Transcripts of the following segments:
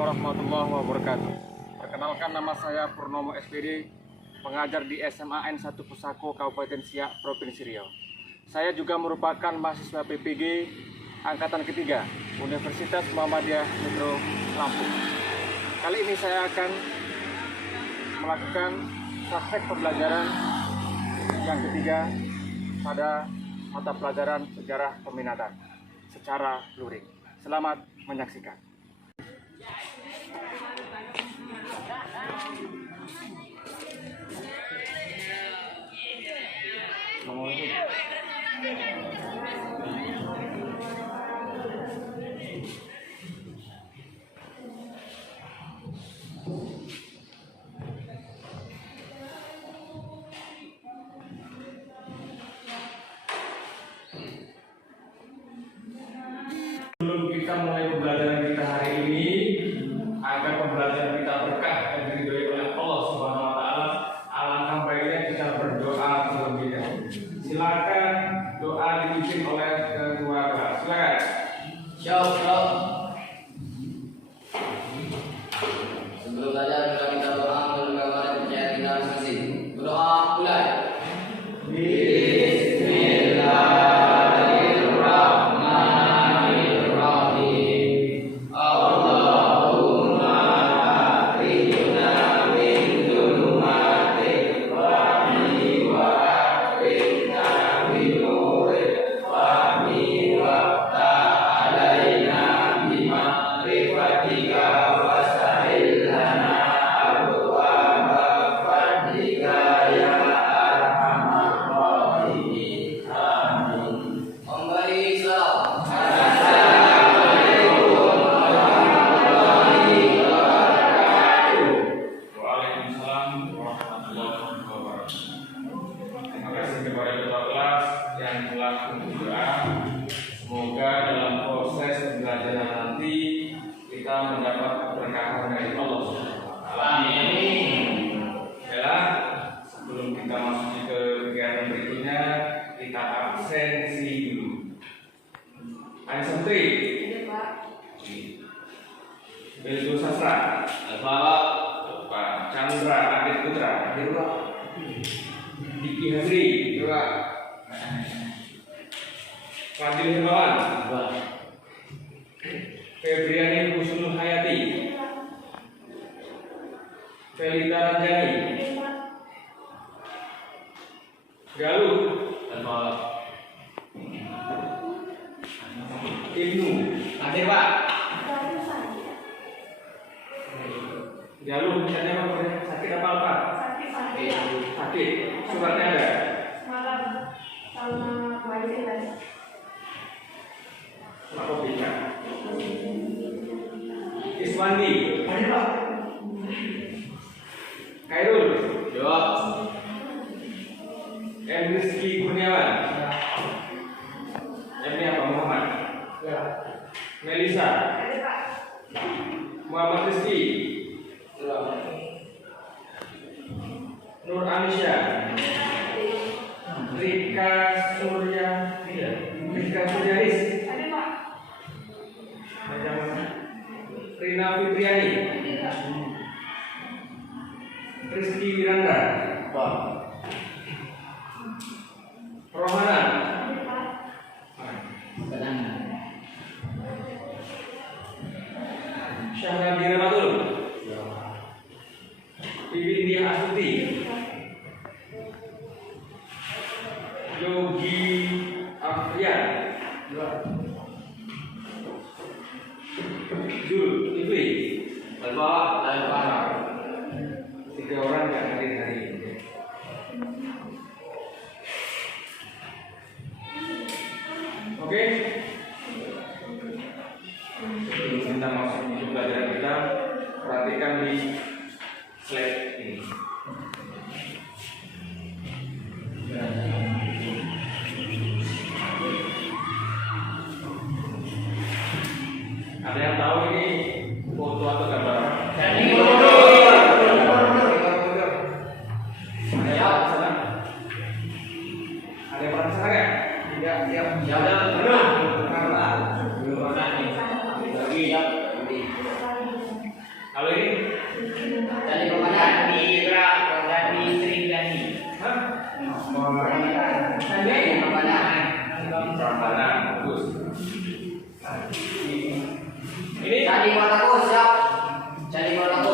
warahmatullahi wabarakatuh. Perkenalkan, nama saya Purnomo SPD, pengajar di SMA N1 Pusako Kabupaten Siak, Provinsi Riau. Saya juga merupakan mahasiswa PPG Angkatan Ketiga Universitas Muhammadiyah Metro Lampung. Kali ini saya akan melakukan praktek pembelajaran yang ketiga pada mata pelajaran sejarah peminatan secara luring. Selamat menyaksikan. Sebelum kita mulai pembelajaran kita hari ini, agar pembelajaran kita berkah dan diridhoi oleh Allah Subhanahu wa taala, alangkah baiknya kita berdoa terlebih dahulu. Silakan doa dipimpin oleh ketua kelas. Silakan. Syauq. Sebelum belajar kita minta doa untuk kepada kepercayaan kita masing-masing. Berdoa mulai. Semoga dalam proses pembelajaran nanti kita mendapat keberkahan dari Allah Subhanahu wa taala. Amin. Baiklah, sebelum kita masuk ke kegiatan berikutnya, kita absensi dulu. Ada santri? Beldo Sastra, Pak Chandra Adit Putra, hadir Pak. Diki Hasri, Pak. Fadil Hermawan, Febriani Husnul Hayati, Felita Ranjani, Galuh, Ibnu, hadir Pak. Galuh, misalnya Pak, sakit apa Pak? Sakit. Suratnya ada? Semalam sama wajib tadi. Apa bisa? Iswandi, hadir Pak. Khairul, jawab. Rizky Kurniawan, ini apa Muhammad? Melisa, Muhammad Rizky, Nur Anisha, Rika Suryaris, Rina Fitriani, Rizky Wiranda, Rohana, Syahrabi Ramatul, Bibi India Astuti, Yogi Afrian, Jul Ifli, tiga orang yang hadir hari ini. Oke, sebelum kita masuk ke pelajaran kita, perhatikan di slide ini. Ada yang tahu ini foto atau gambar? Ada yang sana? Ada yang pernah sana nggak? Belum. Kalau ini Candi Prambanan. Candi Sringgani. Hah? Candi Prambanan. Prambanan, bagus. Ini Candi Muara siap. Candi Muara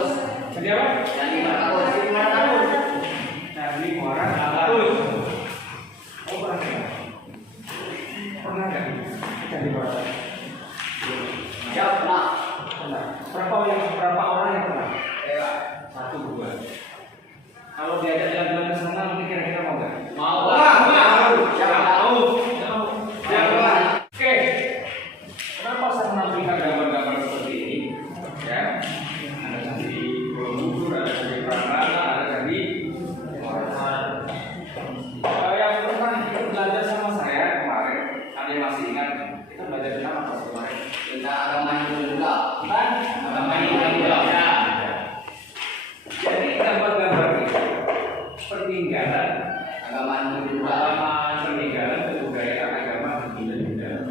Candi apa? Candi Muara Candi Muara Takus. Oh, pernah nggak? Pernah nggak? Candi Muara Takus. Siap, nah. Pernah. Berapa orang yang pernah? Ya. 1, 2. Kalau diajak jalan-jalan ke sana, mungkin kira-kira mau nggak? Mau. Siapa tahu? Siapa? Oke. Kenapa saya menampilkan gambar-gambar seperti ini? Ya, ada candi Borobudur, ada candi Prambanan, ada candi yang pernah kita belajar sama saya kemarin, ada yang masih ingat? Kita belajar tentang apa sih kemarin? Tentang agama Hindu juga. Kan? Agama Hindu juga. Jadi gambar-gambar ini peninggalan Agama Hindu juga. pengalaman peninggalan kebudayaan agama Hindu dan Buddha.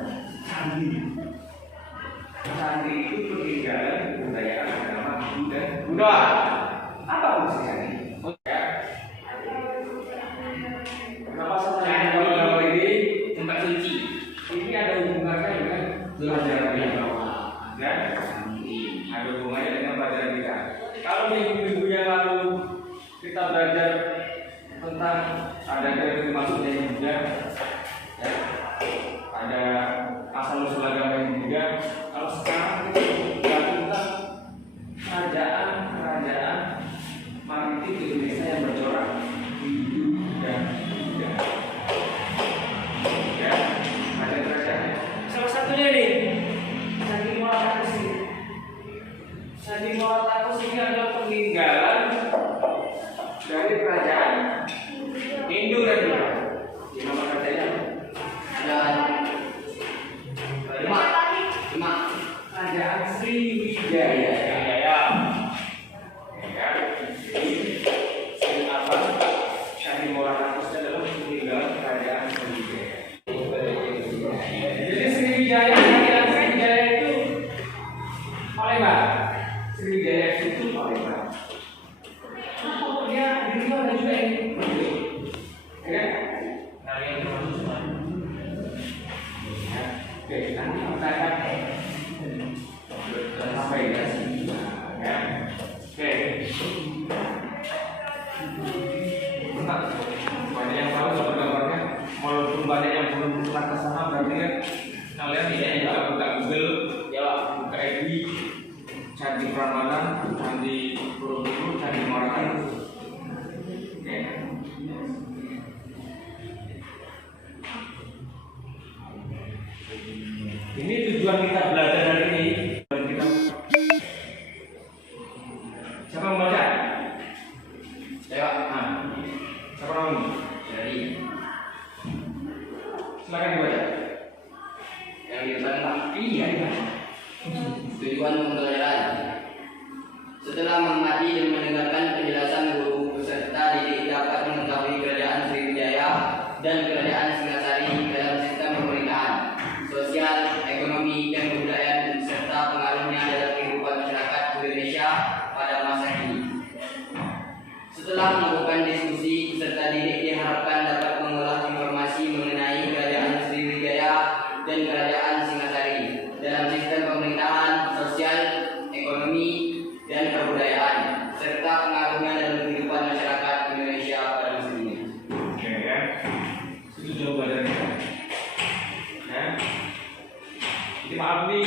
Candi itu peninggalan kebudayaan agama Hindu dan Buddha. Apa fungsinya ini? Ya. Kenapa saya gambar-gambar ini? Tempat suci. Ini ada hubungannya dengan pelajaran kita. Ya, ada hubungannya dengan pelajaran kita. Kalau minggu-minggu yang lalu kita belajar tentang ada dari maksudnya yang juga, ya, ada asal usul agama yang juga. Kalau sekarang kita belajar tentang kerajaan maritim di Indonesia yang bercorak Hindu dan Buddha. Ya, ada kerajaan. Salah satunya ini Candi Muara Takus ini. Candi Muara Takus ini adalah peninggalan dari kerajaan Hindu dan Buddha. Di nama kerajaannya Dan lima. Kerajaan Sriwijaya. Ya. Jadi apa? Candi Muara Takus adalah peninggalan kerajaan Sriwijaya. Jadi Sriwijaya itu Palembang. Sriwijaya itu Palembang. Dia di situ ada juga ini. Ya. Nah, yang termasuk semua. Oke, nanti kita akan sampai ya. Ya. Oke. Benar. Banyak yang tahu soal gambarnya. Walaupun banyak yang belum pernah ke sana, berarti kan kalian tidak juga buka Google, ya, buka FB, Candi Prambanan, Candi Borobudur, Candi Muara Takus. Oke. Ini tujuan kita belajar hari ini. Siapa yang membaca? Saya. Nah, siapa namanya? Dari Silakan dibaca. yang di depan Pak. Iya. Tujuan pembelajaran. Setelah mengamati dan mendengarkan penjelasan guru peserta didik dapat mengetahui kerajaan Sriwijaya dan kerajaan Singasari dalam sistem pemerintahan, sosial, ekonomi, dan kebudayaan serta pengaruhnya dalam kehidupan masyarakat Indonesia pada masa kini. Setelah melakukan diskusi, peserta didik diharapkan dapat mengolah informasi mengenai kerajaan Sriwijaya dan kerajaan Singasari dalam sistem pemerintahan, sosial, ekonomi, dan kebudayaan serta pengaruhnya dalam kehidupan masyarakat Indonesia pada masa kini. Oke ya. Itu jauh belajar kita. Ya. Jadi maaf nih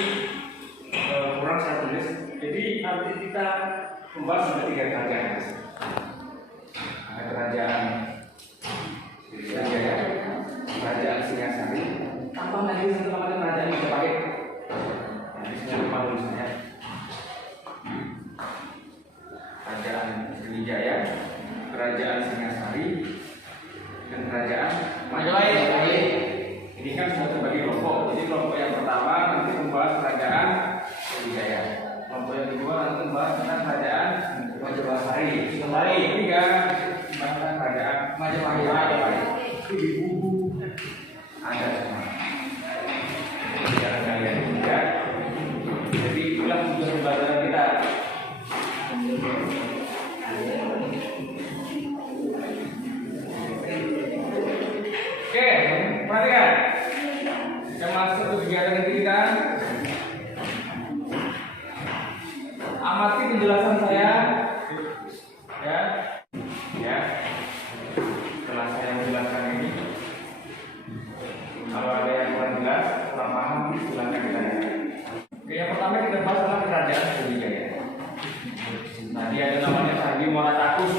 kurang saya tulis. Jadi nanti kita membahas ada 3 kerajaan. Ada kerajaan Sriwijaya, kerajaan Singasari. Tambah lagi satu kerajaan Majapahit. Nah, di sini lupa tulisannya. Kerajaan Sriwijaya, kerajaan Singasari, dan kerajaan Majapahit. Ini kan sudah terbagi kelompok. Jadi kelompok yang pertama nanti membahas kerajaan Sriwijaya. Kelompok yang kedua nanti membahas tentang kerajaan Majapahit. Singasari ketiga membahas tentang kerajaan Majapahit. Itu di buku ada semua. Jangan kalian juga. Jadi itulah tujuan pembelajaran kita. amati penjelasan saya. Ya. Ya. Setelah saya menjelaskan ini, kalau ada yang kurang jelas, kurang paham, silakan ditanyakan. Oke, yang pertama kita bahas adalah kerajaan Sriwijaya. Tadi ada namanya Candi Muara Takus.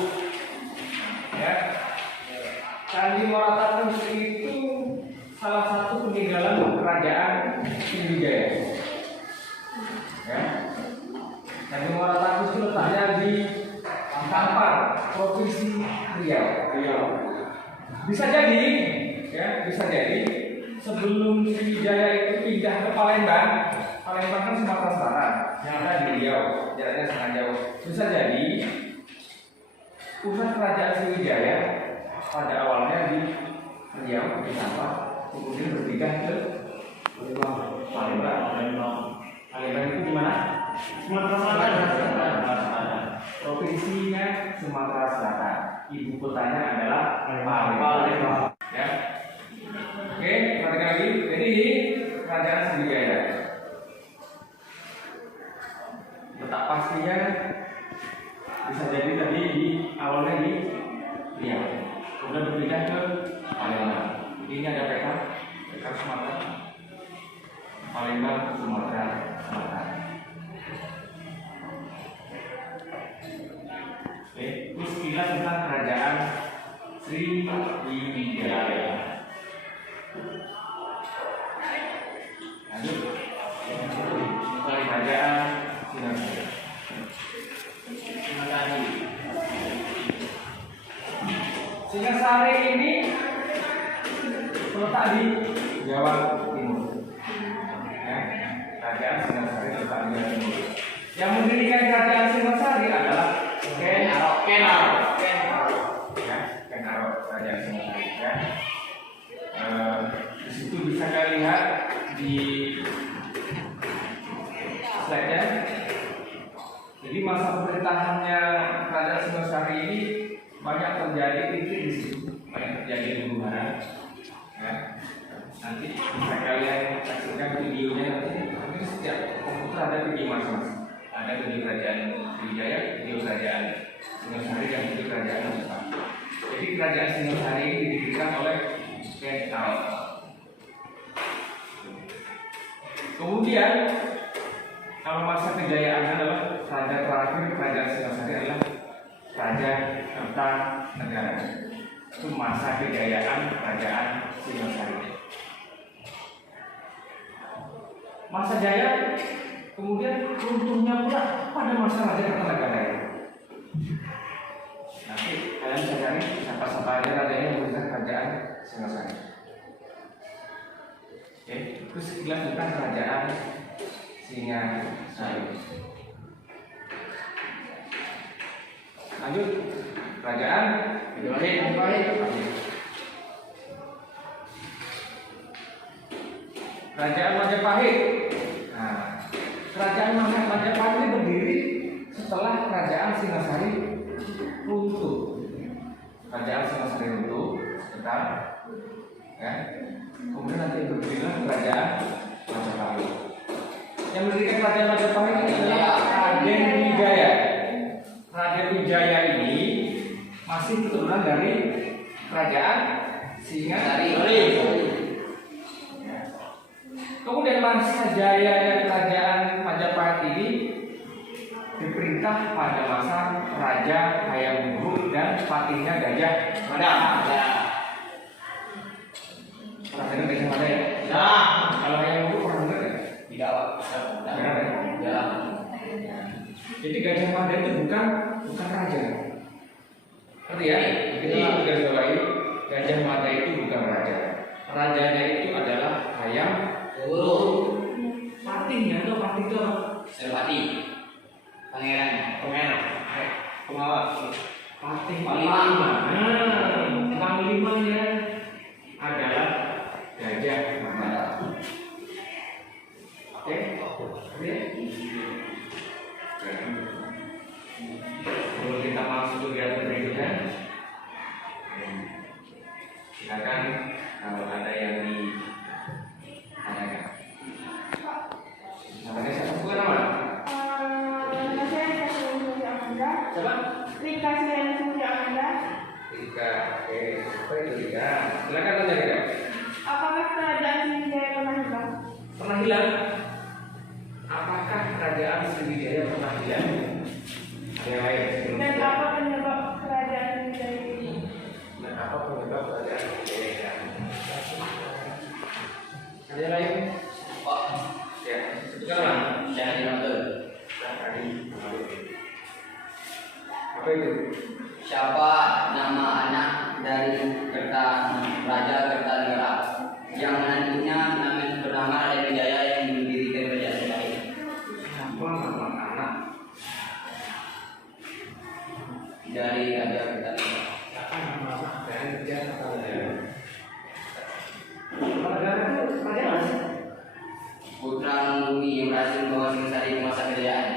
Ya. Candi Muara Takus itu salah satu peninggalan kerajaan Sriwijaya. Ya. Candi Muara Takus itu letaknya di Kampar, Provinsi Riau. Bisa jadi, ya, bisa jadi sebelum Sriwijaya itu pindah ke Palembang. Palembang kan Sumatera Selatan, yang ada di Riau, jaraknya sangat jauh. Bisa jadi pusat kerajaan Sriwijaya pada awalnya di Riau, di Kampar, kemudian berpindah ke Palembang. Palembang itu di mana? Sumatera Selatan. Provinsinya Sumatera Selatan. Ibu kotanya adalah Palembang. Ya. Oke, perhatikan lagi. Jadi ini kerajaan Sriwijaya. Letak pastinya bisa jadi tadi di awalnya di Riau, kemudian berpindah ke Palembang. Ini ada peta Sumatera, Palembang, Sumatera Selatan. Oke, terus sekilas tentang kerajaan Sriwijaya. Lanjut. Kerajaan Singasari. Singasari ini terletak di Jawa Timur. Ya, kerajaan Singasari terletak di Jawa Timur. Yang mendirikan kerajaan Singasari adalah Ken Arok. Ya, Ken Arok, kerajaan Singasari. Ya. Di situ bisa kalian lihat di slide-nya. Jadi masa pemerintahannya kerajaan Singasari ini banyak terjadi titik di situ, banyak terjadi hubungan. Ya. Nanti bisa kalian saksikan videonya nanti setiap komputer ada video masing-masing. Ada video kerajaan Sriwijaya, video kerajaan Singasari dan video kerajaan Jepang. Jadi kerajaan Singasari ini didirikan oleh Ken Arok. Kemudian kalau masa kejayaannya adalah raja terakhir kerajaan Singasari adalah Raja Kertanegara. Itu masa kejayaan kerajaan Singasari. Masa jaya kemudian runtuhnya pula pada masa Raja Kertanegara. Nanti kalian bisa cari siapa-siapa aja raja yang memerintah kerajaan Singasari. Oke, terus sekilas tentang kerajaan Singasari. Lanjut, kerajaan Majapahit. Kerajaan Majapahit. Nah, kerajaan Majapahit ini berdiri setelah kerajaan Singasari runtuh. Kerajaan Singasari runtuh, sebentar, ya. Kemudian nanti berdirilah kerajaan Majapahit. Yang mendirikan kerajaan Majapahit ini adalah Raden Wijaya. Raden Wijaya ini masih keturunan dari kerajaan Singasari. Kemudian masa jaya kerajaan Majapahit ini diperintah pada masa Raja Hayam dan patihnya Gajah Mada. Pernah dengar Gajah Mada ya? Nah, kalau Hayam pernah dengar ya? Tidak, Pak. Tidak. Jadi Gajah Mada itu bukan raja. Ngerti ya? Jadi garis bawahi, Gajah Mada itu bukan raja. Rajanya itu adalah Hayam Wuruk. Patihnya atau patih itu apa? Senopati. Pangeran. Pengawal. Patih panglima. Panglimanya adalah Gajah Mada. Oke? Sebelum kita masuk kegiatan berikutnya, silakan kalau ada yang ditanyakan. Namanya siapa? Bukan nama? Saya Siapa? Rika Sriana Surya Amanda. Rika. Oke. Apa itu Rika? Silakan tanya Rika. Apakah kerajaan Sriwijaya pernah hilang? Pernah hilang? Apakah kerajaan Sriwijaya pernah hilang? Ada yang lain? Dan apa penyebab kerajaan Sriwijaya ini? Dan apa penyebab kerajaan Sriwijaya hilang? Ada yang lain? Pak, Ya. Sekarang. saya tidak betul. Apa itu? Siapa nama anak dari Raja Kertanegara yang menantunya bernama Raden Wijaya yang mendirikan kerajaan sendiri? Siapa nama anak? Dari Raja Kertanegara. Siapa nama anak dari Raja Kertanegara? Kertanegara itu kerajaan. Putra Mangumi yang berhasil membawa Singasari ke masa kejayaan.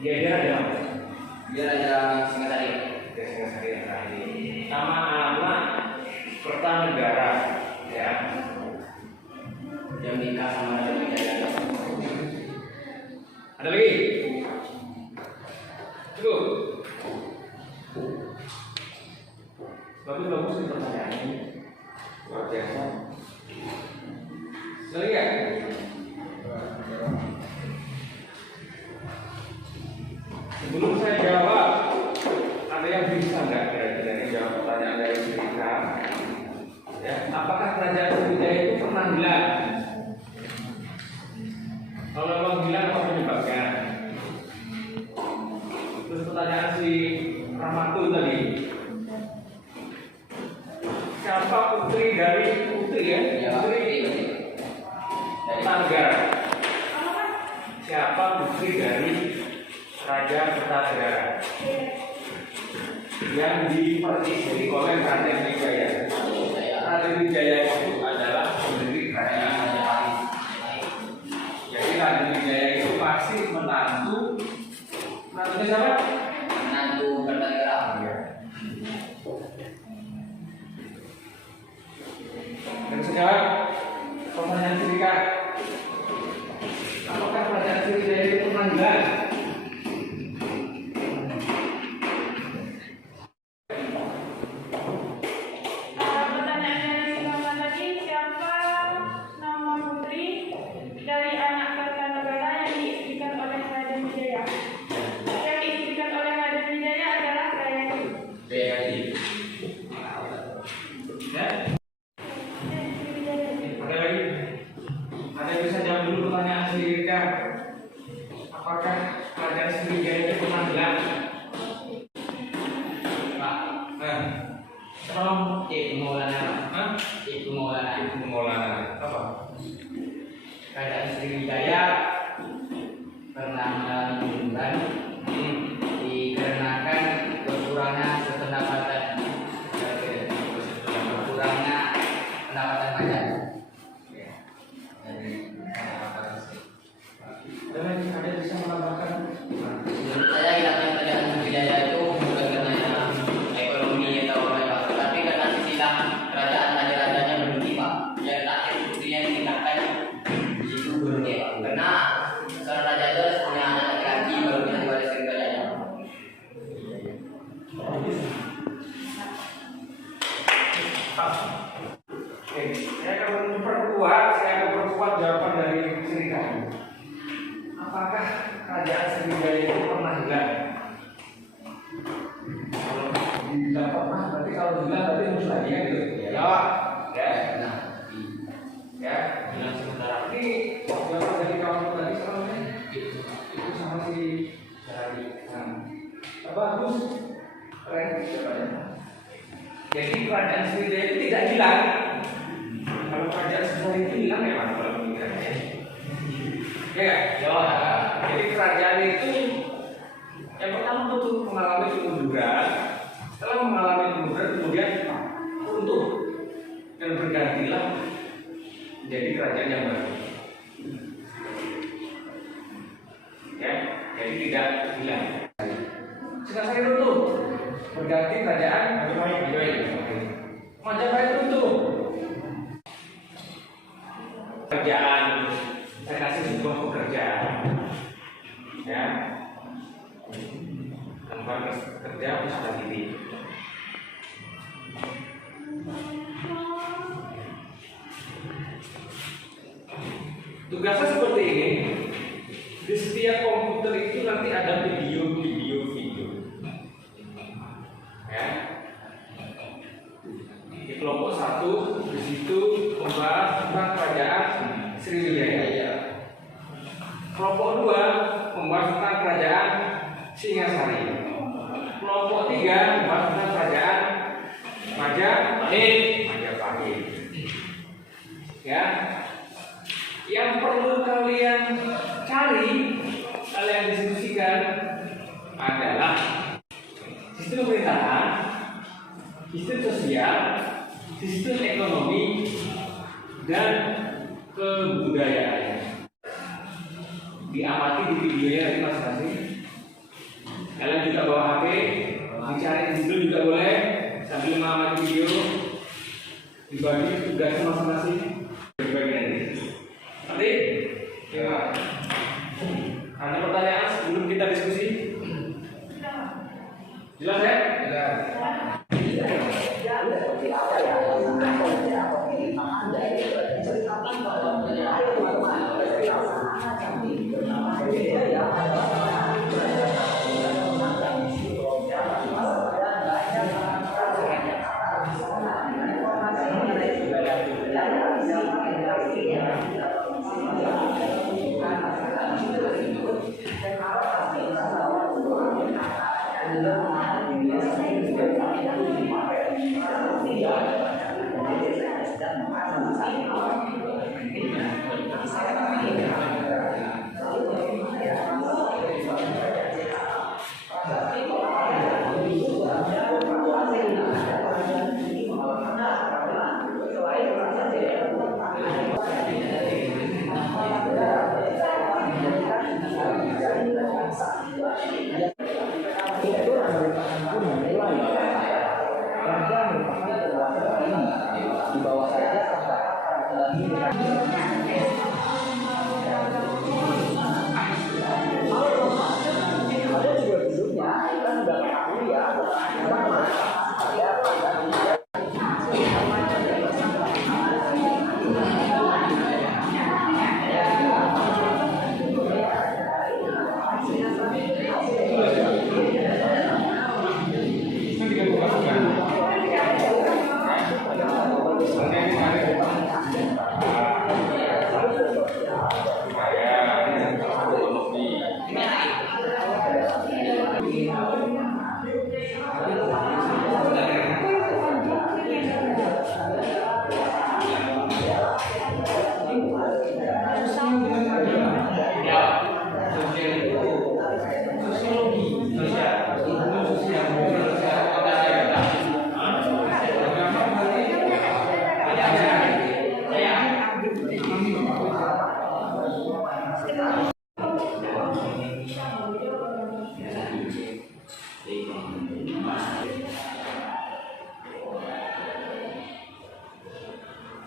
Dia ada. Dia Raja Singasari. Dia Singasari yang terakhir. Nama anak Kertanegara, ya. Yang nikah sama Raden Wijaya. Ada lagi? Cukup. Bagus ini pertanyaan ini. Luar biasa. Ada lagi nggak? Sebelum saya jawab, ada yang bisa nggak kira-kira jawab pertanyaan dari Rika? Ya, apakah kerajaan Sriwijaya itu pernah hilang? Kalau memang hilang, apa penyebabnya? Terus pertanyaan si Rahmatul tadi, siapa putri dari putri ya? Ya, Putri dari Kertanegara. Siapa putri dari Raja Kertanegara yang dipercaya oleh Raden Wijaya? Raden Wijaya itu adalah pendiri kerajaan Majapahit. Jadi Raden Wijaya itu pasti menantunya siapa? menantu Kertanegara. Dan sekarang pertanyaan Rika, apakah kerajaan Sriwijaya itu pernah hilang? Pertanyaan yang pertama tadi, siapa nama putri dari anak Kertanegara yang diistrikan oleh Raden Wijaya? Yang diistrikan oleh Raden Wijaya adalah Rayani. BRI. Ya? Ada lagi? Ada yang bisa jawab dulu pertanyaan si Rika? Apakah kerajaan Sriwijaya itu pernah hilang? Pak, Nah, tolong. Ibnu Maulana. Hah? Ibnu Maulana. Ibu Maulana. Apa? Kerajaan Sriwijaya pernah mengalami gundukan dikarenakan berkurangnya pendapatan pajak. Ada yang bisa menambahkan? Menurut saya hilangnya kerajaan Sriwijaya itu bukan karena ekonomi atau apa, tapi karena istilah kerajaan raja-rajanya berhenti Pak. Yang terakhir putrinya dinikahkan itu berhenti Pak. Karena seorang raja itu harus punya anak laki-laki baru bisa diwariskan kerajaan. Oke, saya akan memperkuat jawaban dari Rika. Apakah kerajaan Sriwijaya itu pernah hilang? Kalau tidak pernah, berarti kalau hilang berarti harus lagi kan gitu. Ya, ya, Nah, ya. hilang sementara. Ini jawaban dari kawan tadi soalnya itu sama si Jari. Nah, bagus, keren jawabannya. Jadi kerajaan Sriwijaya itu tidak hilang. Kalau kerajaan Sriwijaya itu hilang ya Pak, kalau pemikirannya. Ya nggak? Ya. Jadi kerajaan itu yang pertama itu mengalami kemunduran. Setelah mengalami kemunduran kemudian runtuh dan bergantilah menjadi kerajaan yang baru. Ya, jadi tidak hilang. Singasari runtuh, berganti kerajaan Majapahit. Majapahit runtuh. Kerjaan, saya kasih sebuah pekerjaan, ya. lembar kerja pusat ini. Tugasnya seperti ini. Di setiap komputer itu nanti ada video. Ya. Di kelompok 1 di situ membahas tentang kerajaan Sriwijaya. Kelompok 2 membahas tentang kerajaan Singasari. Kelompok 3 membahas tentang kerajaan Majapahit. Ya. Yang perlu kalian cari, kalian diskusikan adalah sistem pemerintahan, sistem sosial, sistem ekonomi, dan kebudayaan. Diamati di videonya masing-masing. Kalian juga bawa HP, dicari di situ juga boleh sambil mengamati video. Dibagi tugasnya masing-masing. Berbagi nanti. Nanti, ya. Ada pertanyaan sebelum kita diskusi? Jelas ya? Jelas.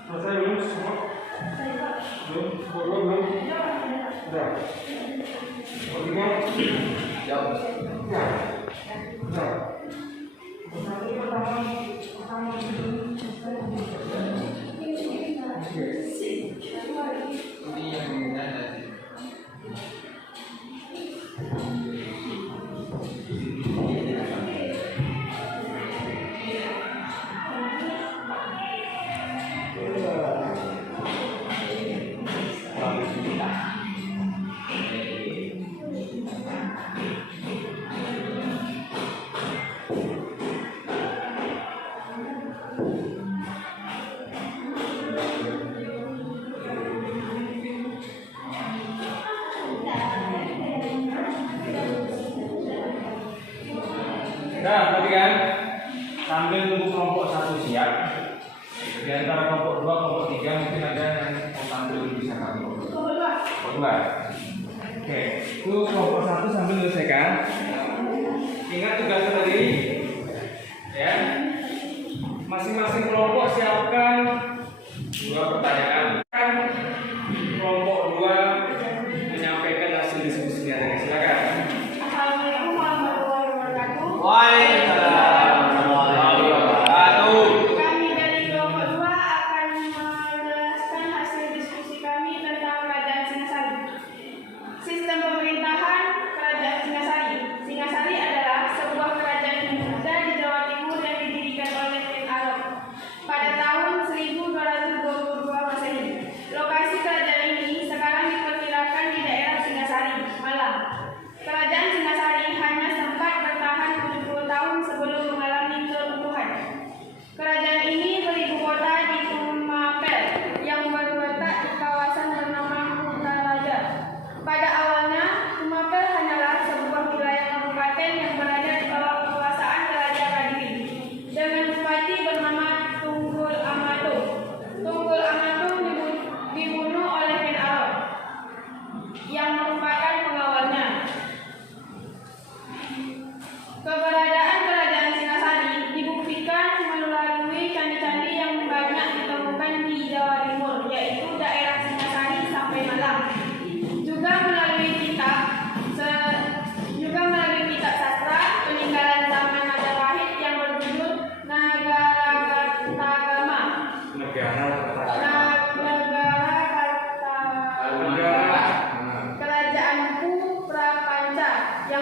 Selesai belum semua? Belum? Belum? Sudah? Oke, jawab. Nah, tadi kan sambil nunggu kelompok 1 siap. Di antara kelompok 2, kelompok 3 mungkin ada yang mau tampil bisa kamu. Kelompok 2. Oke, itu kelompok 1 sambil menyelesaikan. Ingat tugasnya tadi, ya. Masing-masing kelompok siapkan 2 pertanyaan. Kelompok 2 menyampaikan hasil diskusinya. Silakan. Assalamualaikum warahmatullahi wabarakatuh.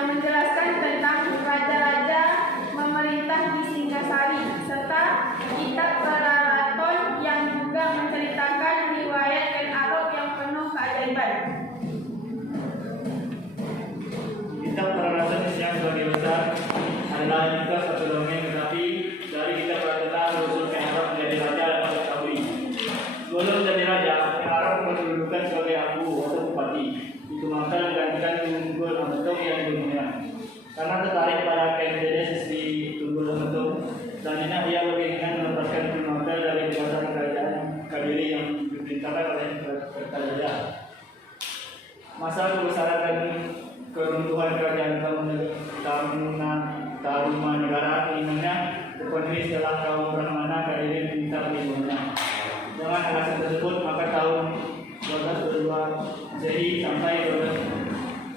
menjelaskan tentang raja-raja memerintah di Singasari, serta kitab Keraton yang juga menceritakan riwayat Ken Arok yang penuh keajaiban. Kitab Keraton yang sebagai besar adalah juga satu dongeng, tetapi dari kitab Keraton Rasul Ken Arok menjadi raja dapat diketahui. Sebelum menjadi raja, Ken Arok berkedudukan sebagai abu atau bupati. Itu maka menggantikan Tunggul Ametung yang dominan. Karena tertarik pada Kendedes di Tunggul Ametung, selanjutnya ia berkeinginan melepaskan Tunggul dari kuasa kerajaan Kadiri yang diperintahkan oleh Kertajaya. Masa kebesaran dan keruntuhan kerajaan Tarumanegara inginnya terpenuhi setelah kaum Brahmana Kadiri meminta perlindungan. Dengan alasan tersebut, maka tahun 1222 Masehi sampai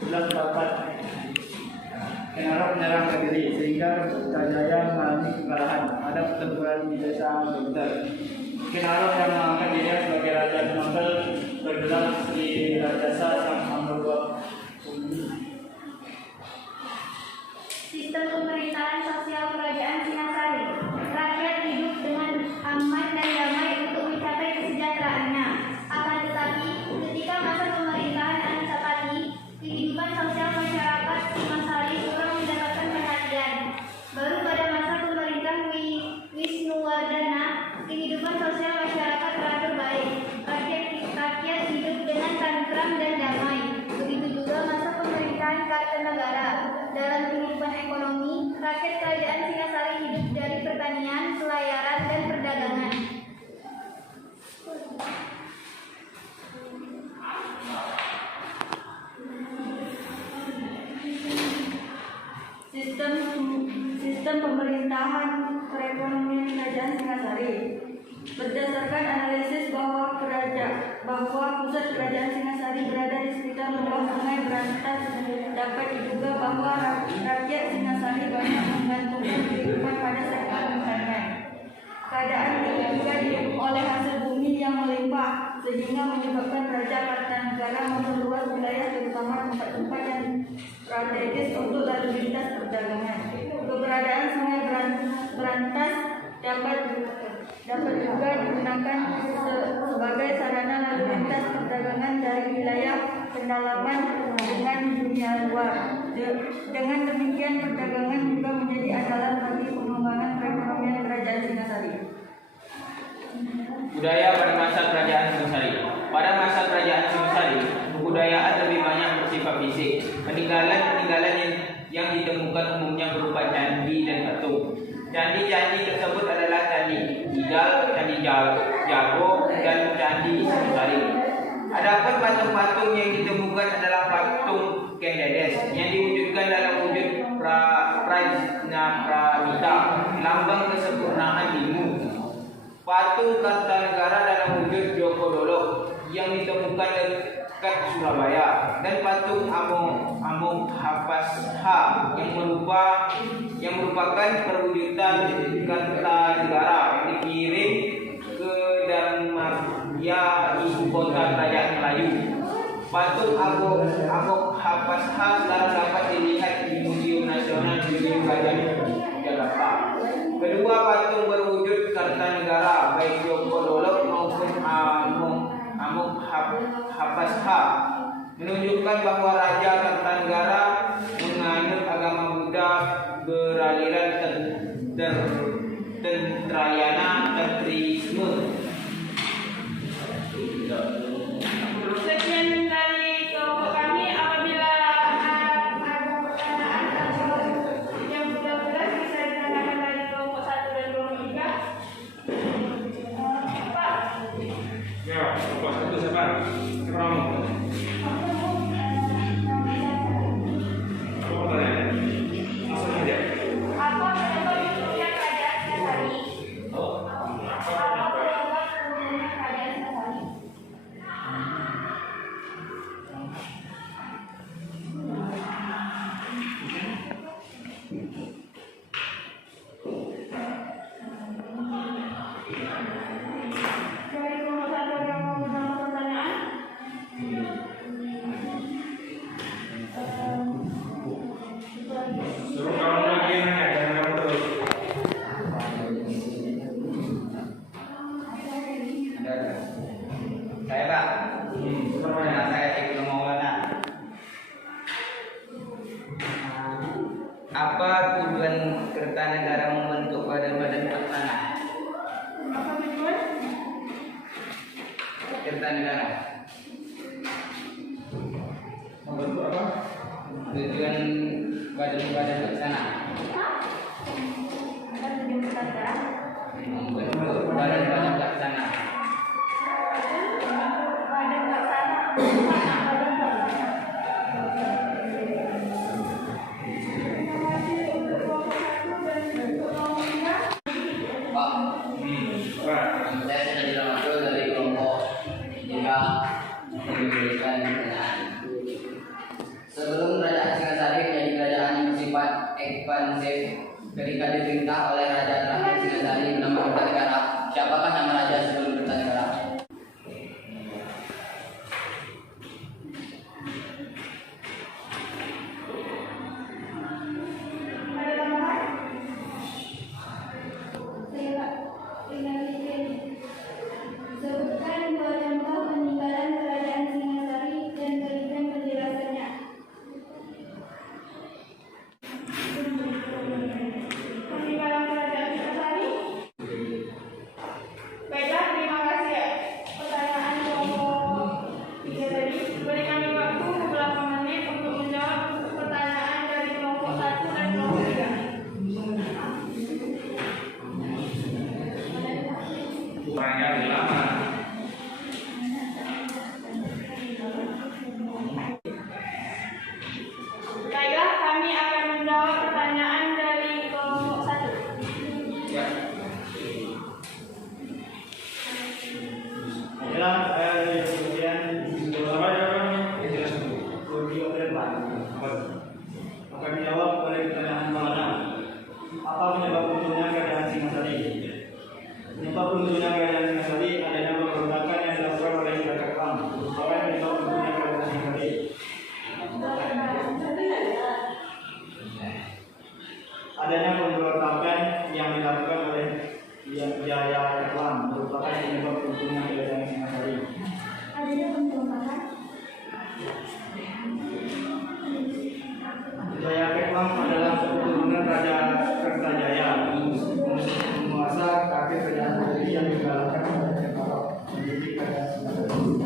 1244 Ken Arok menyerang Kadiri sehingga Kertajaya mengalami kekalahan. Ada pertempuran di desa Bentar. Ken Arok yang mengangkat dirinya sebagai raja Penontel bergelar di Rajasa Sang Amrwa. Sistem pemerintahan sosial kerajaan Singasari. Rakyat hidup dengan aman dan damai untuk mencapai kesejahteraannya. Akan tetapi, ketika masa pemerintahan Anusapati, kehidupan sosial masyarakat Singasari kurang mendapatkan perhatian. Baru pada masa pemerintah Wisnuwardana, kehidupan sosial masyarakat teratur baik. Rakyat hidup dengan tentram dan damai. Begitu juga masa pemerintahan Kartanegara. Dalam kehidupan ekonomi, rakyat kerajaan Singasari hidup dari pertanian, pelayaran, dan perdagangan. Sistem pemerintahan perekonomian kerajaan Singasari. Berdasarkan analisis bahwa pusat kerajaan Singasari berada di sekitar lembah Sungai Berantas, dapat diduga bahwa rakyat Singasari banyak menggantungkan kehidupan pada sektor pertanian. Keadaan ini juga didukung oleh hasil bumi yang melimpah, sehingga menyebabkan Raja Kartanegara memperluas wilayah terutama tempat-tempat yang strategis untuk lalu lintas perdagangan. Keberadaan Sungai Berantas dapat juga digunakan sebagai sarana lalu lintas perdagangan dari wilayah pendalaman dengan dunia luar. Dengan demikian, perdagangan juga menjadi andalan bagi pengembangan perekonomian kerajaan Singasari. Budaya pada masa kerajaan Singasari. Pada masa kerajaan Singasari, kebudayaan lebih banyak bersifat fisik. Peninggalan yang ditemukan umumnya berupa candi dan patung. Candi-candi tersebut adalah Candi Igal, Candi Jago, dan Candi Singasari. Adapun patung-patung yang ditemukan adalah patung Kendedes yang diwujudkan dalam wujud Prajnapramita, lambang kesempurnaan ilmu. Patung Kartanegara dalam wujud Joko Dolok yang ditemukan dekat Surabaya, dan patung Among Hapasha yang merupakan perwujudan Kartanegara yang dikirim ke Dharmaya, ibu kota kerajaan Melayu. Patung Among Hapasha telah dapat dilihat di Museum Nasional Museum Gajah Jakarta. Kedua patung berwujud Kartanegara, baik Joko Dolok maupun Among Hapasha, menunjukkan bahwa Raja Kartanegara menganut agama Buddha beraliran Tentrayana Tantrisme. Sekian dari kelompok kami. Apabila ada pertanyaan atau yang belum jelas bisa ditanyakan dari kelompok 1 dan kelompok 3. Pak. Ya, kelompok 1 siapa? Siapa kamu? Apa pertanyaannya? Langsung aja. Apa penyebab runtuhnya kerajaan Singasari? Oh. Apa tujuan Kertanegara membentuk badan-badan pelaksana? Apa tujuan? Kertanegara. Membentuk apa? Tujuan badan-badan pelaksana. Apa tujuan Kertanegara? Membentuk badan-badan pelaksana. Badan pelaksana. Badan pelaksana. Pak, saya sudah dilaporkan dari kelompok 3 memberikan pertanyaan. Sebelum Kerajaan Singasari menjadi kerajaan yang bersifat ekspansif, ketika diperintah oleh Raja terakhir Singasari bernama Kertanegara, siapakah nama raja sebelum Kertanegara? Ada tambahan? Sebutkan 2 contoh peninggalan kerajaan Singasari dan berikan penjelasannya. Peninggalan kerajaan Singasari? Baiklah, terima kasih ya. Pertanyaan kelompok 3 tadi. Beri kami waktu beberapa menit untuk menjawab pertanyaan dari kelompok 1 dan kelompok 3. Orangnya lebih lama. Baiklah, kami akan menjawab pertanyaan dari kelompok 1. Ya. Adalah saya dari kemudian Apa ya orang? Ya jelas dulu. Audio depan akan dijawab oleh pertanyaan mana? Apa penyebab runtuhnya kerajaan Singasari? Penyebab runtuhnya kerajaan Singasari adanya pemberontakan yang dilakukan oleh Raja Kepang. Apa yang penyebab runtuhnya kerajaan Singasari? Adanya pemberontakan yang dilakukan oleh Jaya Kepang merupakan penyebab runtuhnya kerajaan Singasari. Adanya pemberontakan. Jaya Kepang adalah keturunan Raja Kertajaya, penguasa kaki kerajaan Bali yang dikalahkan oleh Jepara menjadi kerajaan Singasari.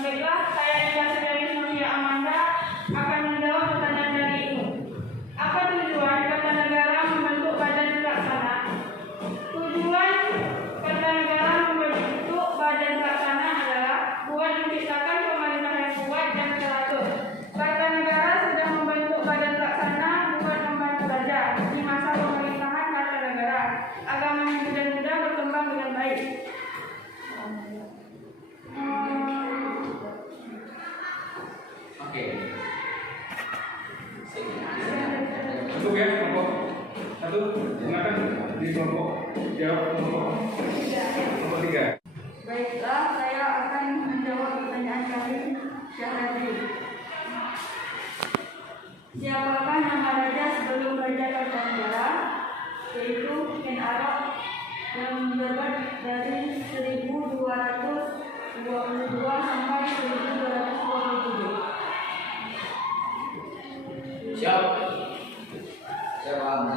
Baiklah, saya Indah dari Sofia Amanda akan menjawab pertanyaan dari itu. Apa tujuan Kertanegara membentuk badan pelaksana? Tujuan Kertanegara membentuk badan pelaksana adalah buat menciptakan pemerintah yang kuat dan teratur. Kertanegara sudah membentuk badan pelaksana buat membantu raja di masa pemerintahan Kertanegara agar mudah-mudah berkembang dengan baik. Oke. Satu ya kelompok. Satu. Silakan di kelompok. Jawab kelompok 3. Baiklah, saya akan menjawab pertanyaan kami Syahrazi. Siapakah nama raja sebelum Raja Kertanegara? Yaitu Ken Arok yang menjabat dari 1222 sampai 1227. Siap. Saya paham.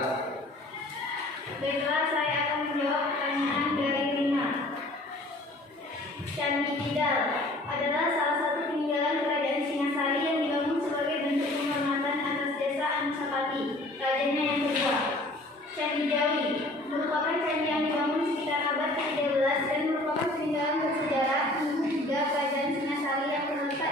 Baiklah, saya akan menjawab pertanyaan dari Rina. Candi Kidal adalah salah satu peninggalan kerajaan Singasari yang dibangun sebagai bentuk penghormatan atas desa Anusapati, rajanya yang kedua. Candi Jawi merupakan candi yang dibangun sekitar abad ke-13 dan merupakan peninggalan bersejarah untuk juga kerajaan Singasari yang terletak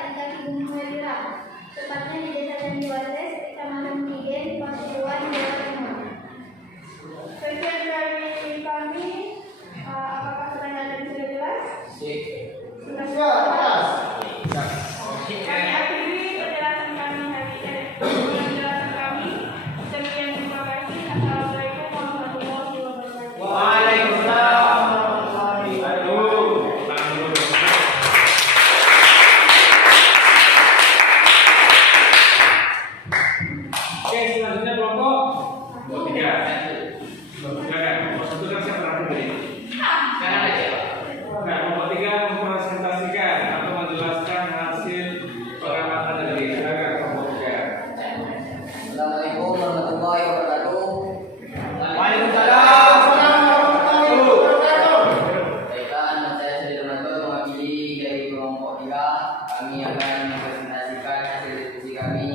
kami akan mempresentasikan hasil diskusi kami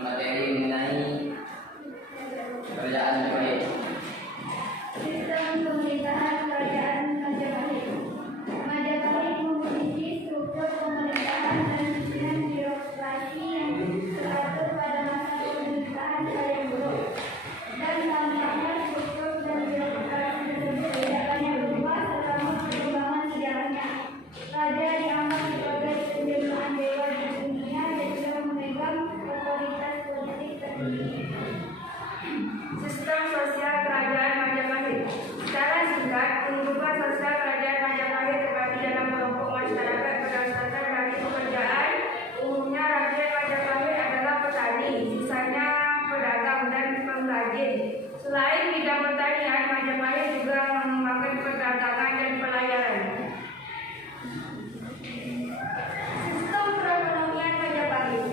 materi mengenai kerajaan Majapahit. Sistem pemerintahan kerajaan Majapahit. Majapahit memiliki struktur pemerintahan dan sistem birokrasi yang teratur pada masa pemerintahan Raja Buruk. Dan tampaknya struktur dan birokrasi tersebut tidak banyak berubah selama perkembangan sejarahnya. Raja dianggap sebagai penjelmaan dewa di dunia dan juga memegang otoritas politik tertinggi. Sistem sosial kerajaan Majapahit. Secara singkat, kehidupan sosial kerajaan Majapahit terbagi dalam kelompok masyarakat berdasarkan dari pekerjaan. Umumnya rakyat Majapahit adalah petani, sisanya pedagang dan pengrajin. Selain bidang pertanian, Majapahit juga mengembangkan perdagangan dan pelayaran. Sistem perekonomian Majapahit.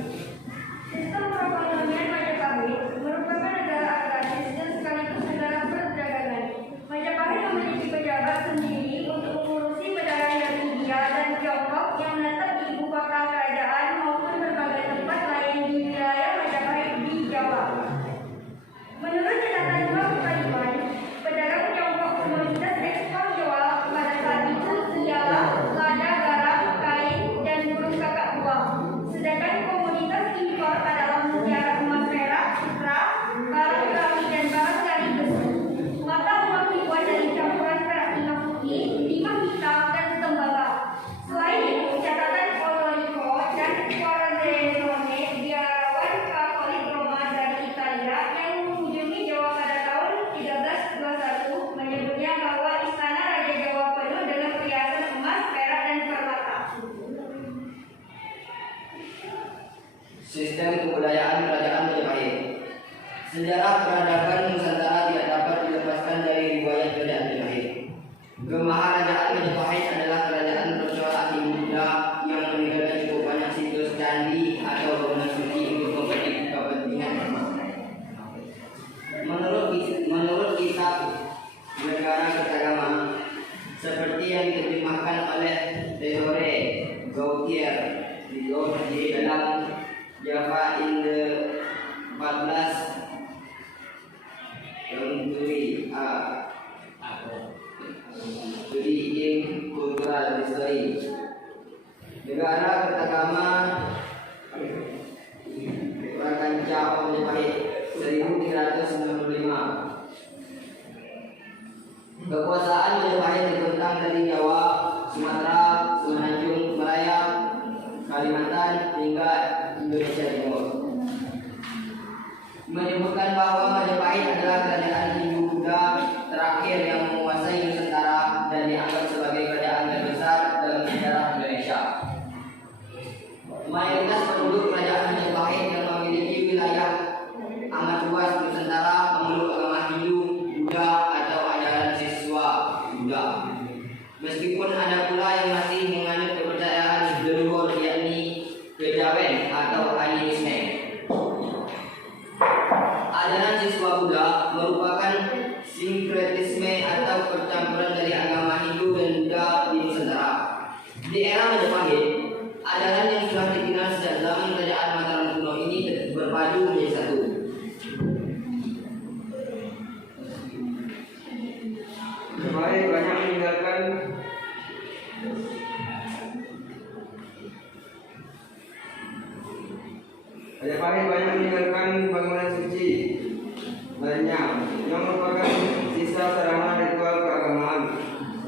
Sistem perekonomian Majapahit merupakan negara agraris dan sekaligus negara perdagangan. Majapahit memiliki pejabat sendiri untuk mengurusi perdagangan dari India dan Tiongkok yang menetap di ibu kota kerajaan maupun berbagai tempat lain di wilayah Majapahit di Jawa. Menurut catatan Bank Pembangunan, pedagang Tiongkok komoditas ekspor Jawa pada saat itu ialah lada, garam, kain, dan burung kakak buah. Sedangkan komoditas impor adalah mutiara emas merah, sutra, barang berawi dan barang dari besi. Mata uang dibuat dari campuran perak timah putih, timah hitam, dan tembaga. Selain itu, catatan Polonico dan Quarandelone biarawan Katolik Roma dari Italia yang mengunjungi Jawa pada tahun 1321 menyebutnya bahwa istana Raja Jawa penuh dengan perhiasan emas, perak, dan permata. Sistem kebudayaan kerajaan Majapahit. Sejarah peradaban Nusantara tidak dapat dilepaskan dari riwayat kerajaan Majapahit. Kemaharajaan Majapahit adalah kerajaan persoalan Hindu Buddha yang meninggalkan cukup banyak situs candi atau bangunan suci untuk kepentingan umat. Menurut kitab Negara Kertagama seperti yang diterjemahkan oleh Theodore Gautier di dalam Java in the 14 Century studi in cultural history. Negara Kertagama Prakanca Majapahit 1395. Kekuasaan Majapahit dibentang dari Jawa, Sumatera, Semenanjung Malaya, Kalimantan hingga Indonesia Timur. Menyebutkan bahwa Majapahit adalah kerajaan Hindu Buddha terakhir yang menguasai Nusantara dan dianggap sebagai kerajaan terbesar dalam sejarah Indonesia. Mayoritas penduduk kerajaan Majapahit yang memiliki wilayah amat luas Nusantara memeluk agama Hindu, Buddha atau ajaran siswa Buddha. Meskipun ada pula yang masih menganut kepercayaan leluhur yakni kejawen atau animisme. Ajaran siswa Buddha merupakan sinkretisme atau percampuran dari agama Hindu dan Buddha di Nusantara. Di era Majapahit, ajaran yang sudah dikenal sejak zaman kerajaan Mataram kuno ini berpadu menjadi satu. Majapahit banyak meninggalkan bangunan suci lainnya yang merupakan sisa sarana ritual keagamaan.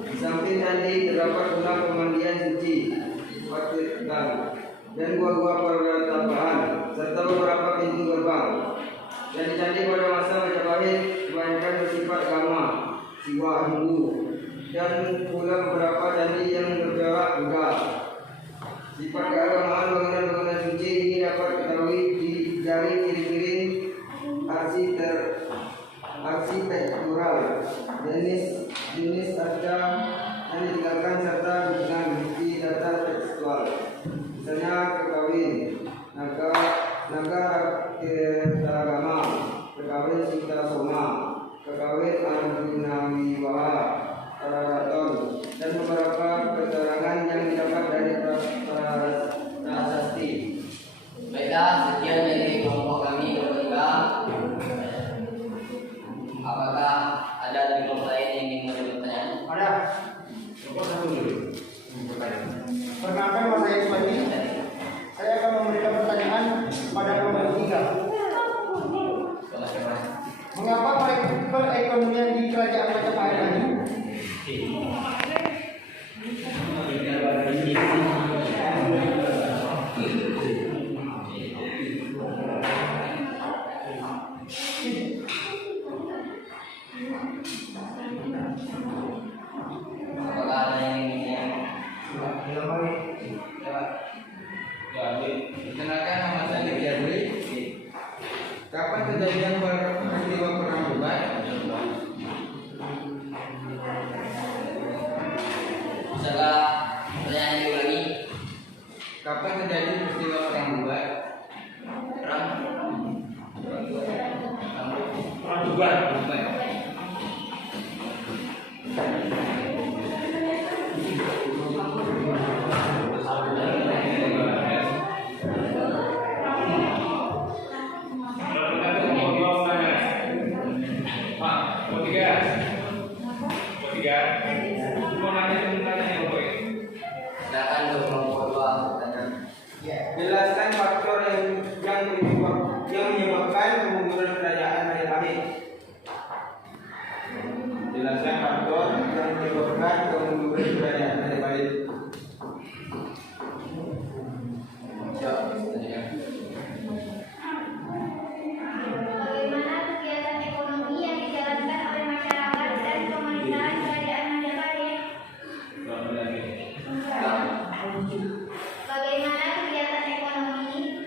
Di samping candi terdapat pula pemandian suci, dan gua-gua pertambahan serta beberapa pintu gerbang. Candi-candi pada masa Majapahit kebanyakan bersifat agama Siwa Hindu dan pula beberapa candi yang berjarak Buddha. Sifat keagamaan bangunan-bangunan suci ini dapat diketahui dari ciri-ciri arsitektural, jenis arca yang ditinggalkan serta dengan bukti data tekstual. Misalnya kekawin, naga Tirtagama, kekawin Sutasoma, kekawin Arjunawiwaha, Karaton, dan beberapa keterangan yang didapat dari Perkenalkan, nama saya Febri. Kapan kejadian peristiwa perang Dubai? Setelah pertanyaan itu lagi, kapan terjadi peristiwa perang Dubai? Perang Dubai. Silakan untuk kelompok 2 pertanyaan. Jelaskan faktor yang menyebabkan kemunduran kerajaan Majapahit. Jelaskan faktor yang menyebabkan kemunduran kerajaan Majapahit. Bagaimana kegiatan ekonomi yang dijalankan oleh masyarakat dan pemerintahan kerajaan Majapahit? Bagaimana kegiatan ekonomi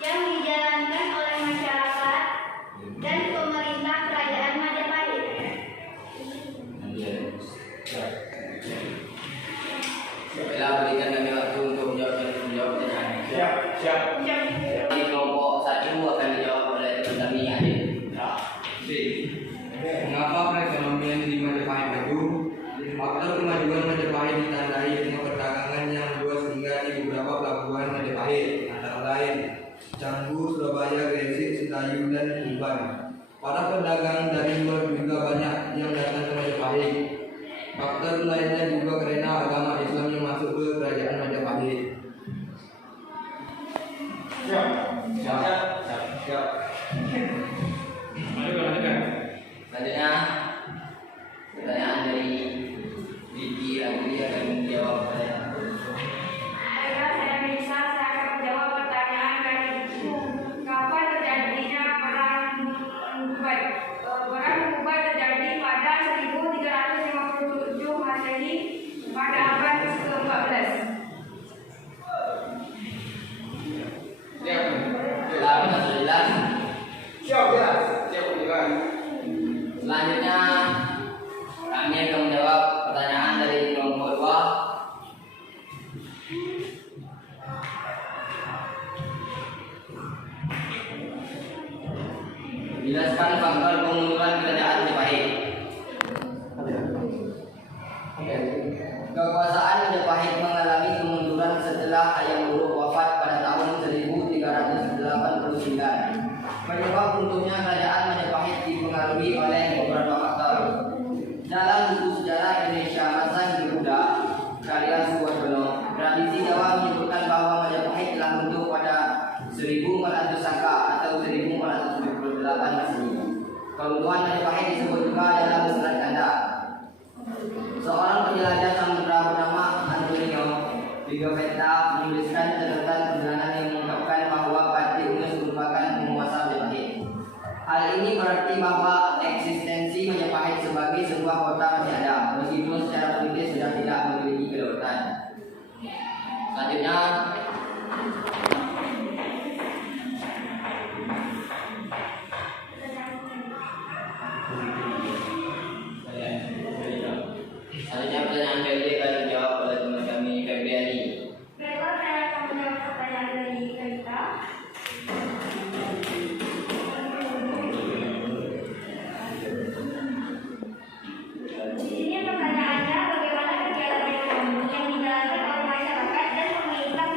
yang dijalankan oleh masyarakat dan pemerintah kerajaan Majapahit? Baiklah, berikan kami waktu untuk menjawab pertanyaan. Siap. Di kelompok 1 akan dijawab oleh teman kami Adit. Mengapa perekonomian di Majapahit maju? Faktor kemajuan Majapahit ditandai dengan perdagangan yang luas hingga di beberapa pelabuhan Majapahit, antara lain Canggu, Surabaya, Gresik, Setayu, dan Tuban. Para pedagang dari luar juga banyak yang datang ke Majapahit. Faktor lainnya juga karena agama Islam yang masuk ke kerajaan Majapahit. Siap. Selanjutnya pertanyaan dari Diki Agri akan menjawab pertanyaan. Baiklah, saya Melisa, saya akan menjawab pertanyaan dari ibu. Kapan terjadinya perang Dubai? Perang Dubai terjadi pada 1357 Masehi pada abad ke-14. Sudah jelas. Siap jelas. Selanjutnya kami akan menjawab pertanyaan dari kelompok 2. Jelaskan faktor kemunduran kerajaan Majapahit. Kekuasaan Majapahit mengalami kemunduran setelah Hayam Wuruk wafat pada tahun 1389. Penyebab runtuhnya kerajaan Majapahit dipengaruhi oleh beberapa faktor. Dalam buku sejarah Indonesia Masang Garuda karya Suwodono, tradisi Jawa menyebutkan bahwa Majapahit telah runtuh pada 1400 Saka atau 1478 Masehi. Keruntuhan Majapahit disebut juga dalam Selat Kanda. Seorang penjelajah samudra bernama Antonio Vigavetta menuliskan catatan perjalanan yang mengungkapkan bahwa Patih Unus merupakan penguasa Majapahit. Hal ini berarti bahwa eksistensi Majapahit sebagai sebuah kota masih ada, meskipun secara politis sudah tidak memiliki kedaulatan. Selanjutnya, pertanyaan Febri akan dijawab oleh teman kami Febriani. Baiklah, saya akan menjawab pertanyaan dari Kalita. Di sini pertanyaannya, bagaimana kegiatan ekonomi yang dijalankan oleh masyarakat dan pemerintah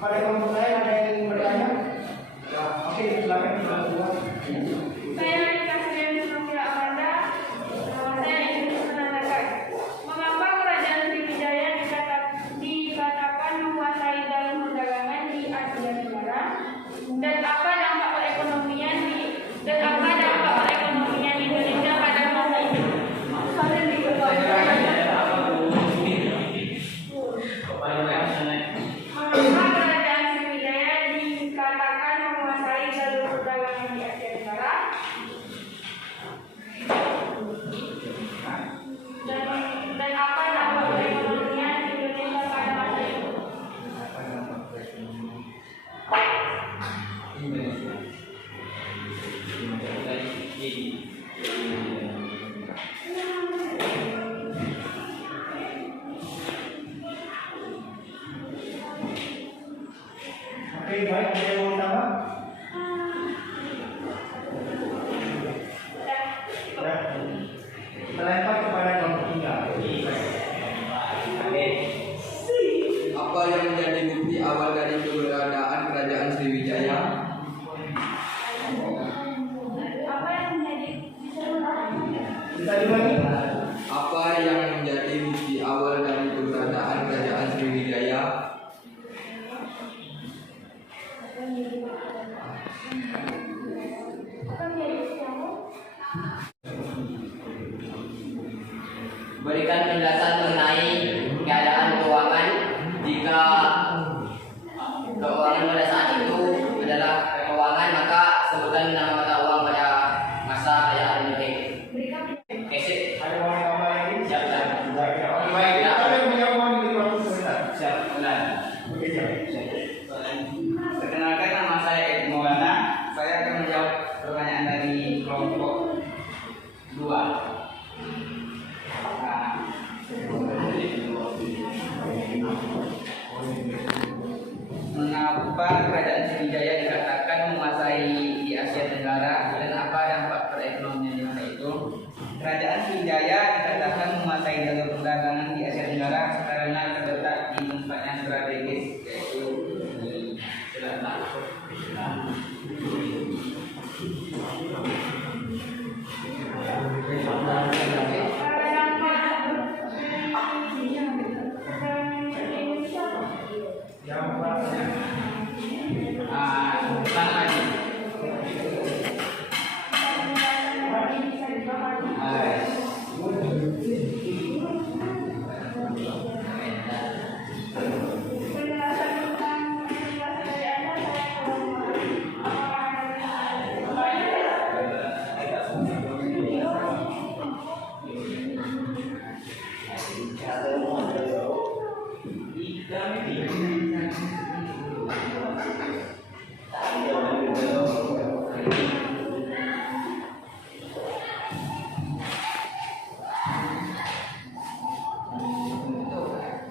Pada kelompok lain ada yang ingin bertanya? Ya, oke, silakan dua. Saya Kasrian Sofia Amanda. Saya ingin menanyakan, mengapa kerajaan Sriwijaya dikatakan menguasai jalur perdagangan di Asia Tenggara, dan apa dampak perekonomian Indonesia pada masa itu? Mengapa kerajaan Sriwijaya dikatakan menguasai jalur perdagangan di Asia Tenggara? Dan apa dampak perekonomian Indonesia pada masa itu? Oke, baik, ada yang mau tambah? Ya. Kita lempar kepada kelompok 3. Apa yang menjadi bukti awal dari keberadaan kerajaan Sriwijaya? Apa yang menjadi Bisa dibagi? Apa yang menjadi bukti awal dari keberadaan kerajaan Sriwijaya? Berikan penjelasan mengenai keadaan keuangan jika keuangan pada saat itu adalah keuangan, maka sebutkan nama mata uang pada masa kerajaan ini. Kesik. Ada yang mau tambah lagi? Siap, Tuan. Baik, ada yang punya uang di waktu sebentar. Siap, Tuan. Oke, siap. Perkenalkan, nama saya Ed Maulana. Saya akan menjawab pertanyaan dari kelompok 2. Mengapa kerajaan Sriwijaya dikatakan menguasai di Asia Tenggara dan apa dampak perekonomian di masa itu? Kerajaan Sriwijaya dikatakan menguasai jalur perdagangan di Asia Tenggara karena terletak di tempat yang strategis, yaitu di selatan.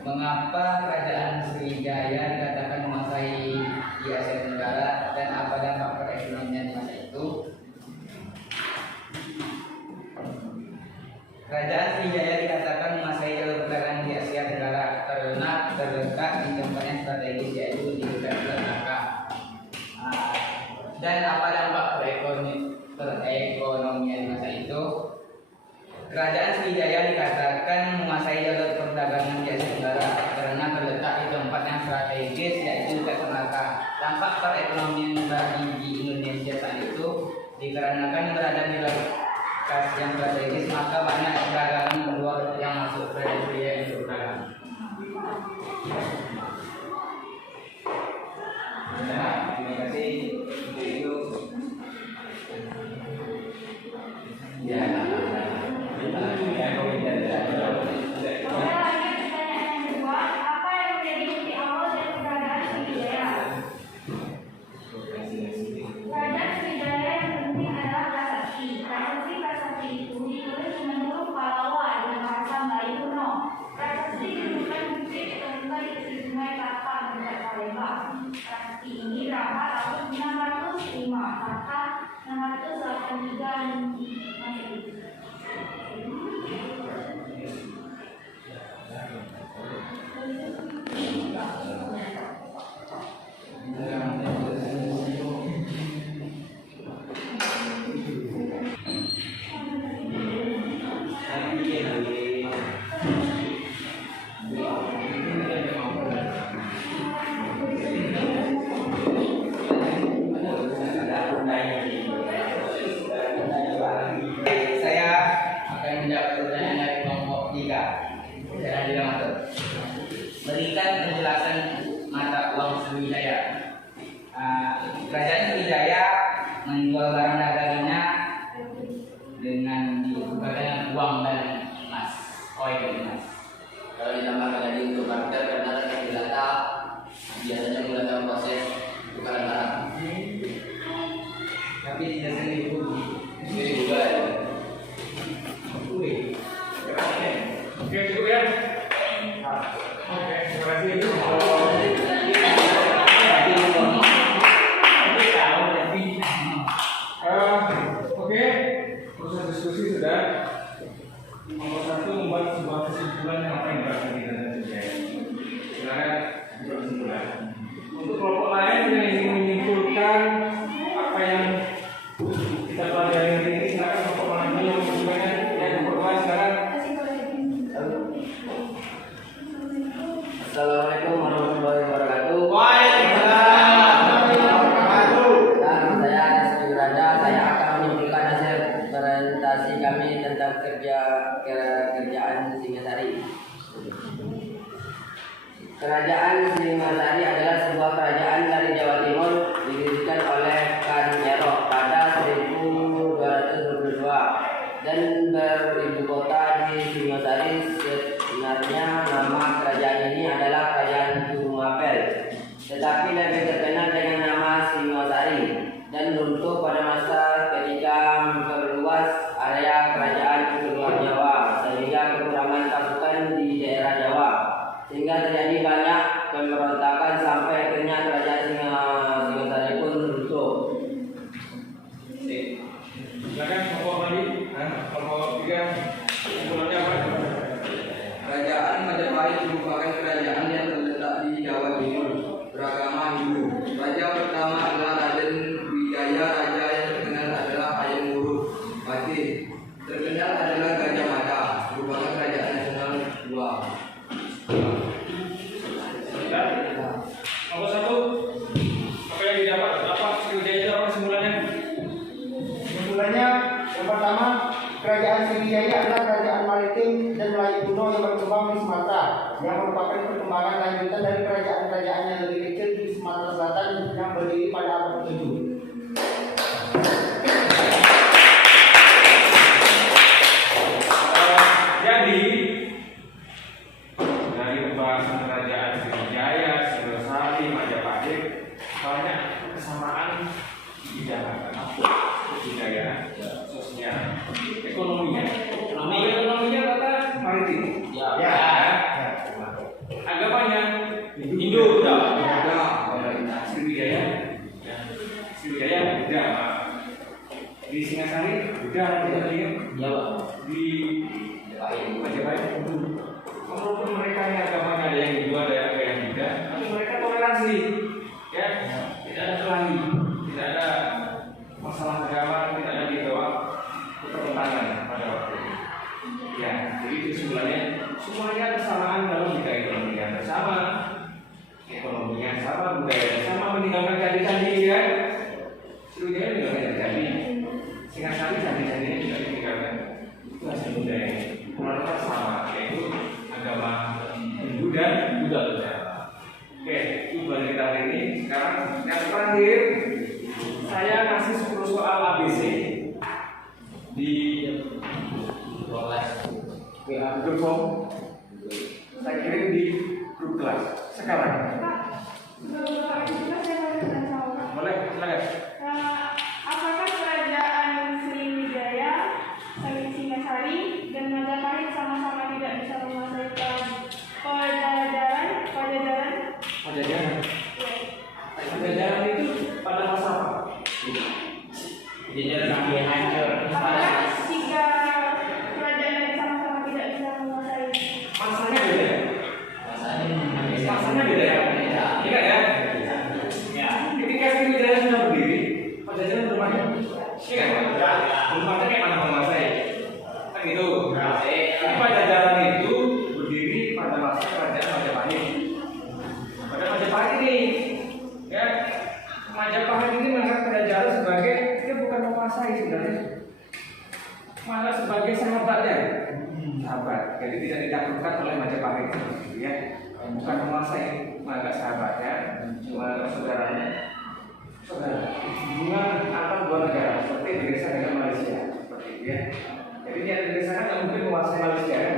Mengapa kerajaan Sriwijaya dikatakan menguasai di Asia Tenggara dan apa dampak perekonomian di masa itu? Kerajaan Sriwijaya dikatakan menguasai jalur perdagangan di Asia Tenggara karena terletak di tempat yang strategis, yaitu di dekat Melaka. Dan apa dampak perekonomian di masa itu? Kerajaan Sriwijaya dikatakan menguasai jalur perdagangan di Asia Tenggara karena terletak di tempat yang strategis, yaitu dekat Melaka. Dampak perekonomian di Indonesia saat itu dikarenakan berada di lokasi yang strategis, maka banyak perdagangan luar yang masuk ke Sriwijaya untuk berdagang. Nah, terima kasih untuk itu. Ya. Apa yang menjadi bukti awal dari keberadaan Sriwijaya? Kerajaan Sriwijaya yang penting adalah prasasti. Prasasti itu ditulis menurut Pallawa dan bahasa Melayu kuno. Prasasti ditemukan bukti ditemukan di tepi Sungai Kapal dekat Palembang. Prasasti ini berakhir tahun 605 kata 683 Masehi. yang tidak berkenan dari kelompok 3. Jangan dimaksud. Berikan penjelasan mata uang Sriwijaya. Kerajaan Sriwijaya menjual barang dagangannya dengan ditukar uang dan emas, koin dan emas. Kalau ditambahkan lagi untuk barter dan yang dilata, biasanya menggunakan proses tukaran barang. Tapi tidak sering diuji. Sendiri juga ya. Oke, cukup ya. Oke, terima kasih. Oke, proses diskusi sudah. Nomor 1 membuat sebuah kesimpulan yang apa yang berarti kita saja. Silakan buat kesimpulan. Untuk kelompok lain yang ingin menyimpulkan apa yang kita pelajari hari ini, silakan kelompok lain yang menyimpulkannya. Yang kelompok sekarang. Assalamualaikum warahmatullahi wabarakatuh. Saya Rizky Raja. Saya akan menyimpulkan hasil presentasi kami tentang kerajaan Singasari. Kerajaan Singasari adalah sebuah kerajaan dari Jawa Timur didirikan oleh Khan Erok pada 1222 dan beribu kota di Singasari. Sebenarnya nama kerajaan ini adalah Kerajaan Tumapel, tetapi lebih terkenal dengan nama Singasari dan runtuh pada masa ketika memperluas area kerajaan ke luar Jawa sehingga kekurangan pasukan di daerah Jawa, sehingga terjadi banyak pemberontakan sampai akhirnya kerajaan Singasari pun runtuh. Silakan kelompok tadi, kelompok 3, kesimpulannya apa? Kerajaan Majapahit merupakan kerajaan yang terletak di Jawa Timur, beragama Hindu. Raja pertama adalah Raden Wijaya. Raja yang terkenal adalah Hayam Wuruk Fatih. Terkenal adalah Gajah Mada, merupakan kerajaan nasional kedua. Nomor 1, apa yang didapat? Apa Sriwijaya itu apa kesimpulannya? Kesimpulannya, yang pertama, kerajaan Sriwijaya adalah kerajaan maritim dan Melayu kuno yang berkembang di Sumatera, yang merupakan perkembangan lanjutan dari kerajaan-kerajaan yang lebih kecil di Sumatera Selatan yang berdiri pada abad ke-7. Jadi dari pembahasan kerajaan Sriwijaya, Singasari, Majapahit, banyak kesamaan di bidang budaya, sosial, ekonominya. Ekonominya kata maritim. Ya. Agamanya Hindu, Sriwijaya, Sriwijaya Buddha. Di Singasari Buddha tidak lihat. Di Majapahit Hindu. Walaupun mereka yang agamanya ada yang Hindu, ada yang Buddha, tapi mereka toleransi, ya, tidak ada kelahi, tidak ada masalah agama, tidak ada dibawa pertentangan pada waktu itu. Ya, jadi kesimpulannya semuanya kesamaan dalam bidang ekonomi yang bersama, ekonominya sama, budaya sama, meninggalkan candi-candi kan. Sriwijaya meninggalkan candi-candi, Singasari candi-candinya juga ditinggalkan. Itu hasil budaya. Mereka sama, yaitu agama Hindu dan Buddha. Oke, itu baru kita hari ini. Sekarang yang terakhir, saya kasih 10 soal ABC di Google Form. Saya kirim di grup kelas sekarang. Boleh, silakan. Apakah kerajaan Sriwijaya, Singasari, dan Majapahit sama-sama tidak bisa menguasai Pajajaran? Pajajaran itu pada masa apa? Jajaran lagi hancur. Apakah 3 kerajaan yang sama-sama tidak bisa menguasai? Masanya beda. Masanya Masanya beda ya. malah sebagai sahabatnya. Sahabat, jadi tidak ditaklukkan oleh Majapahit seperti itu ya. Bukan menguasai, maka sahabatnya, cuma saudaranya. Saudara, hubungan antar dua negara seperti Indonesia dengan Malaysia seperti itu ya. Jadi dia Indonesia kan nggak mungkin menguasai Malaysia kan?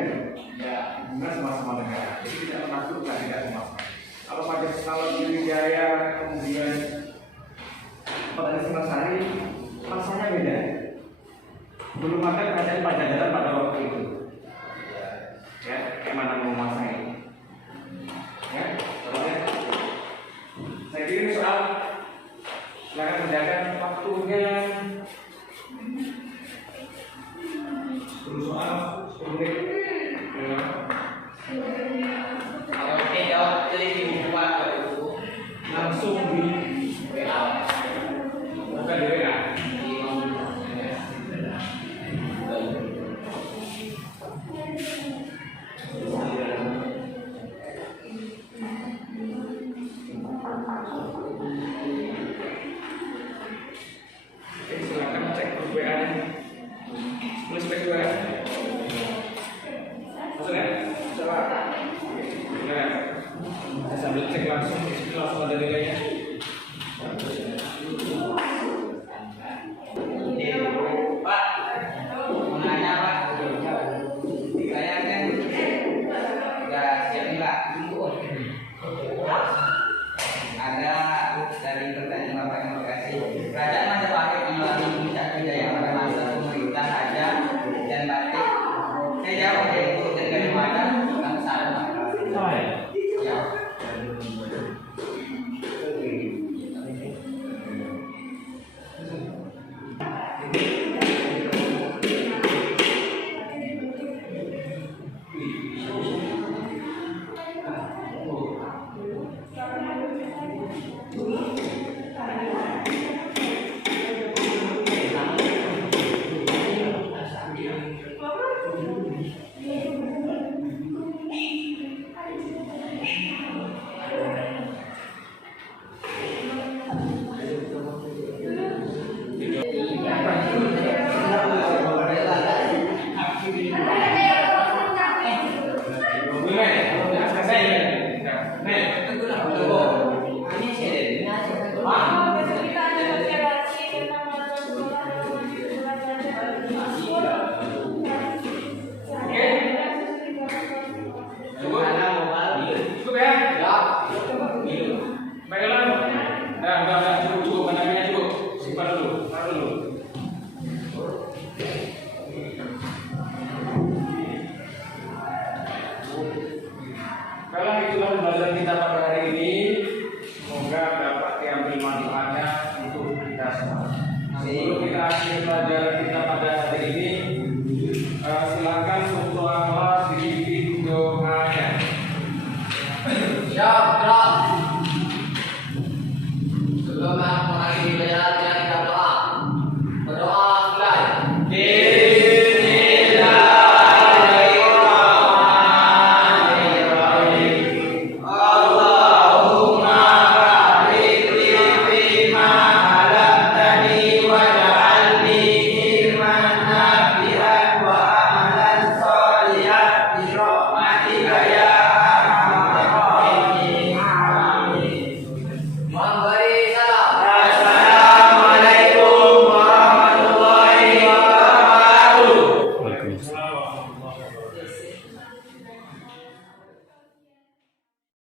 Ya, hubungan sama-sama negara. Jadi tidak menaklukkan, tidak menguasai. Kalau Sriwijaya kemudian Kota Singasari, rasanya beda. Belum ada kerajaan Pajajaran pada waktu itu. Ya, bagaimana menguasai? Ya, soalnya saya kira soal silakan kerjakan waktunya.